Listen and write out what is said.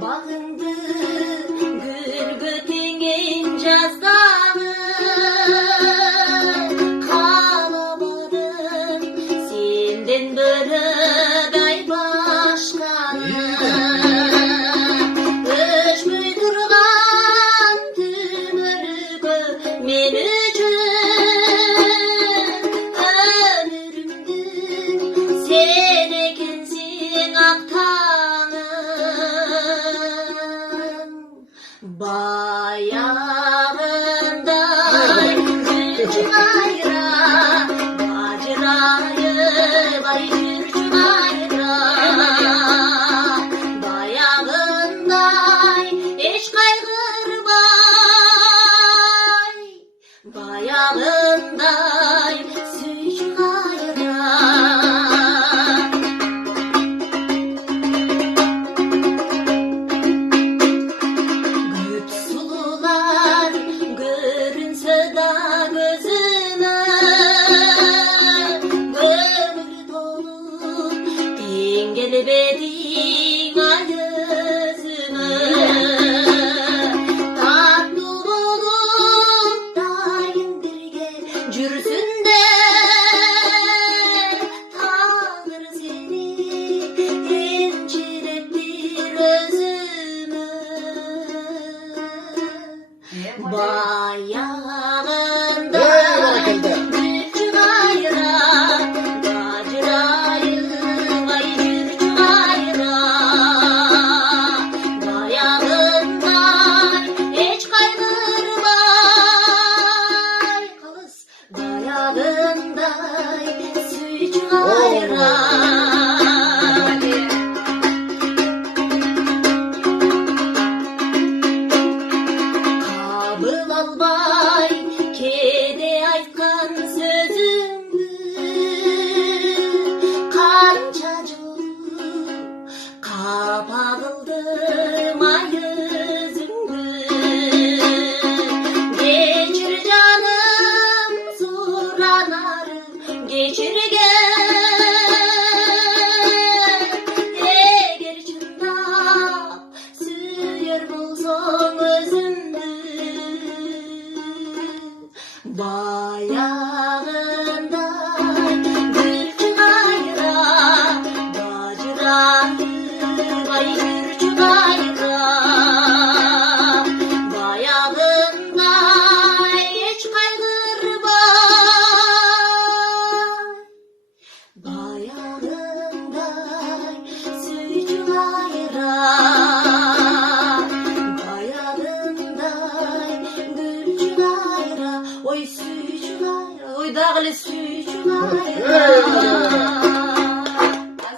Bağındı gül götüngen жаздағы қаламадым сенден бөлек ай башқаны өшпей тұрған түнергі мен үшін өмірімді сен екенсің ақтаным баяғындай күнші қайра бажырайып ай жүрші қайра баяғындай еш қайғырмай баяғындай сүйші қайра görünse da gözüme gönül dolu engelbedin ay yüzüme tatlı olup dayın birge жүрсün de tanır seni incirip bir özüme баяғындай күнші қайра бажырайып ай жүрші қайра баяғындай еш қайғырмай қалыс баяғындай сүйші қайра қабыл албай кеде айтқан сөзіңді қанша жыл қапа қылдым ай өзіңді кешір жаным сұранарым кешірген егер шындап сүйер болсаң өзімді баяғындай күнші қайра бажырайып ай жүрші қайра баяғындай еш қайғырмай баяғындай сүйші қайра баяғындай күнші қайра ой сүйші қайра ойдағылы сүйші қайра